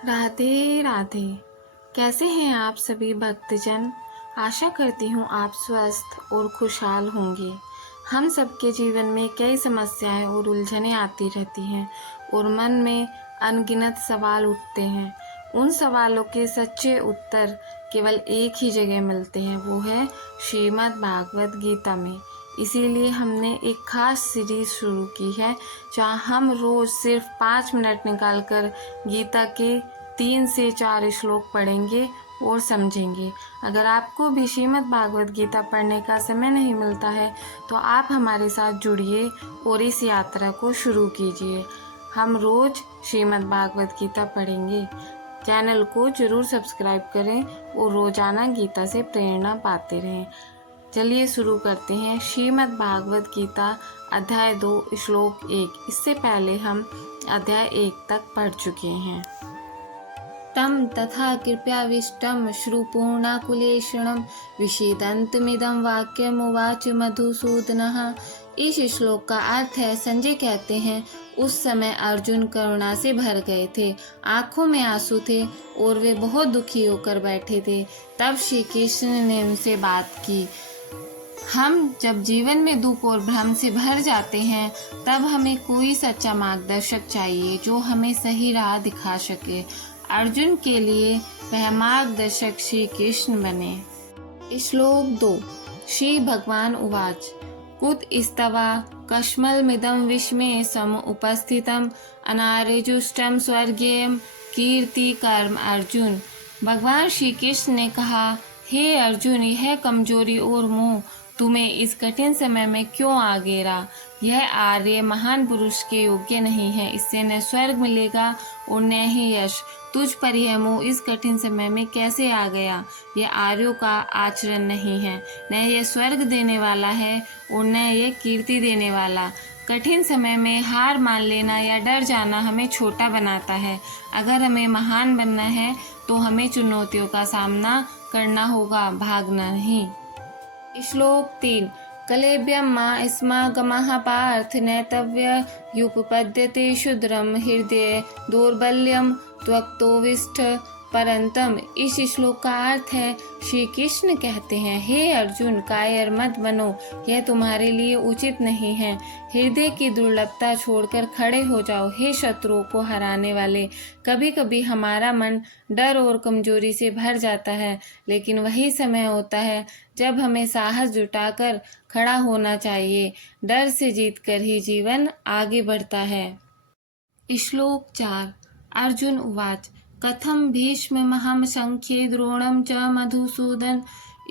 राधे राधे। कैसे हैं आप सभी भक्तजन। आशा करती हूँ आप स्वस्थ और खुशहाल होंगे। हम सबके जीवन में कई समस्याएं और उलझनें आती रहती हैं और मन में अनगिनत सवाल उठते हैं। उन सवालों के सच्चे उत्तर केवल एक ही जगह मिलते हैं, वो है श्रीमद् भागवत गीता में। इसीलिए हमने एक खास सीरीज शुरू की है जहाँ हम रोज सिर्फ 5 मिनट निकालकर गीता के 3 से 4 श्लोक पढ़ेंगे और समझेंगे। अगर आपको भी श्रीमद् भागवत गीता पढ़ने का समय नहीं मिलता है तो आप हमारे साथ जुड़िए और इस यात्रा को शुरू कीजिए। हम रोज श्रीमद् भागवत गीता पढ़ेंगे। चैनल को जरूर सब्सक्राइब करें और रोजाना गीता से प्रेरणा पाते रहें। चलिए शुरू करते हैं। श्रीमद् भागवत गीता अध्याय 2 श्लोक 1। इससे पहले हम अध्याय 1 तक पढ़ चुके हैं। तम तथा कृपयाविष्टम श्रुपूर्णाकुलेक्षणं विषीदन्तमिदं वाक्यमुवाच मधुसूदनः। इस श्लोक का अर्थ है, संजय कहते हैं, उस समय अर्जुन करुणा से भर गए थे, आंखों में आंसू थे और वे बहुत दुखी होकर बैठे थे। तब श्री कृष्ण ने उनसे बात की। हम जब जीवन में दुख और भ्रम से भर जाते हैं तब हमें कोई सच्चा मार्गदर्शक चाहिए जो हमें सही राह दिखा सके। अर्जुन के लिए वह मार्गदर्शक श्री कृष्ण बने। श्लोक 2। श्री भगवान उवाच कुत स्तवा कश्मलमिदं विस्मये सम उपस्थितम अनारेजुष्टम स्वर्गेयम कीर्ति कर्म। अर्जुन, भगवान श्री कृष्ण ने कहा, हे अर्जुन, यह कमजोरी और मोह तुम्हें इस कठिन समय में क्यों आ घेरा। यह आर्य महान पुरुष के योग्य नहीं है। इससे न स्वर्ग मिलेगा और न ही यश। तुझ पर यह मोह इस कठिन समय में कैसे आ गया। यह आर्यों का आचरण नहीं है, न यह स्वर्ग देने वाला है और न यह कीर्ति देने वाला। कठिन समय में हार मान लेना या डर जाना हमें छोटा बनाता है। अगर हमें महान बनना है तो हमें चुनौतियों का सामना करना होगा, भागना नहीं। श्लोक 3। कलेभ्यं मा स्मागमः पार्थ नेतव्य युपपद्यते क्षुद्रम हृदय दौर्बल्यम त्वक्तोविष्ठ परंतम। इस श्लोक का अर्थ है, श्री कृष्ण कहते हैं, हे अर्जुन, कायर मत बनो, यह तुम्हारे लिए उचित नहीं है। हृदय की दुर्लभता छोड़कर खड़े हो जाओ, हे शत्रुओं को हराने वाले। कभी कभी हमारा मन डर और कमजोरी से भर जाता है, लेकिन वही समय होता है जब हमें साहस जुटाकर खड़ा होना चाहिए। डर से जीतकर ही जीवन आगे बढ़ता है। श्लोक 4। अर्जुन उवाच कथम भीष्ममहं संख्ये द्रोणं च मधुसूदन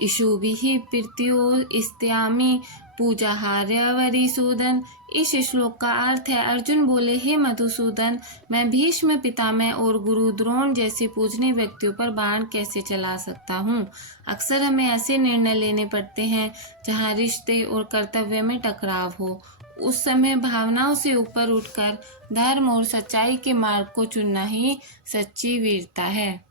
इषुभिः प्रीत्यो स्त्यामि पूजाहार्य वरिसूदन। इस श्लोक का अर्थ है, अर्जुन बोले, हे मधुसूदन, मैं भीष्म पितामह और गुरु द्रोण जैसे पूजनीय व्यक्तियों पर बाण कैसे चला सकता हूँ। अक्सर हमें ऐसे निर्णय लेने पड़ते हैं जहाँ रिश्ते और कर्तव्य में टकराव हो। उस समय भावनाओं से ऊपर उठकर धर्म और सच्चाई के मार्ग को चुनना ही सच्ची वीरता है।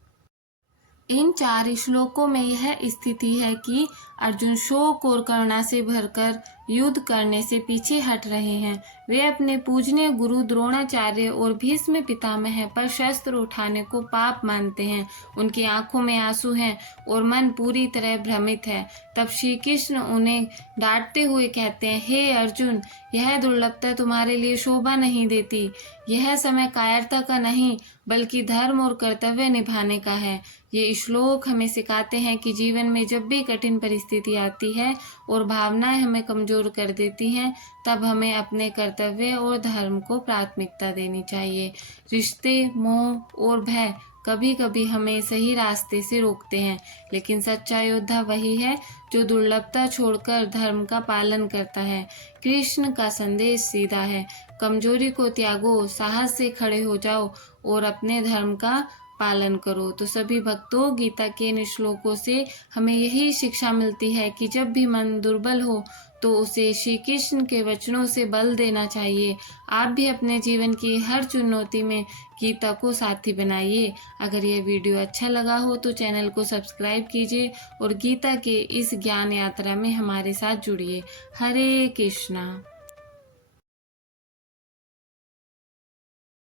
इन 4 श्लोकों में यह स्थिति है कि अर्जुन शोक और करुणा से भरकर युद्ध करने से पीछे हट रहे हैं। वे अपने पूजनीय गुरु द्रोणाचार्य और भीष्म पितामह पर शस्त्र उठाने को पाप मानते हैं। उनकी आंखों में आंसू हैं और मन पूरी तरह भ्रमित है। तब श्री कृष्ण उन्हें डांटते हुए कहते हैं, हे अर्जुन, यह दुर्लभता तुम्हारे लिए शोभा नहीं देती। यह समय कायरता का नहीं बल्कि धर्म और कर्तव्य निभाने का है। ये श्लोक हमें सिखाते हैं कि जीवन में जब भी कठिन परिस्थिति आती है और भावनाएं हमें कमजोर कर देती हैं, तब हमें अपने कर्तव्य और धर्म को प्राथमिकता देनी चाहिए। रिश्ते, मोह और भय कभी कभी हमें सही रास्ते से रोकते हैं, लेकिन सच्चा योद्धा वही है जो दुर्लभता छोड़कर धर्म का पालन करता है। कृष्ण का संदेश सीधा है, कमजोरी को त्यागो, साहस से खड़े हो जाओ और अपने धर्म का पालन करो। तो सभी भक्तों, गीता के इन श्लोकों से हमें यही शिक्षा मिलती है कि जब भी मन दुर्बल हो तो उसे श्री कृष्ण के वचनों से बल देना चाहिए। आप भी अपने जीवन की हर चुनौती में गीता को साथी बनाइए। अगर यह वीडियो अच्छा लगा हो तो चैनल को सब्सक्राइब कीजिए और गीता के इस ज्ञान यात्रा में हमारे साथ जुड़िए। हरे कृष्णा।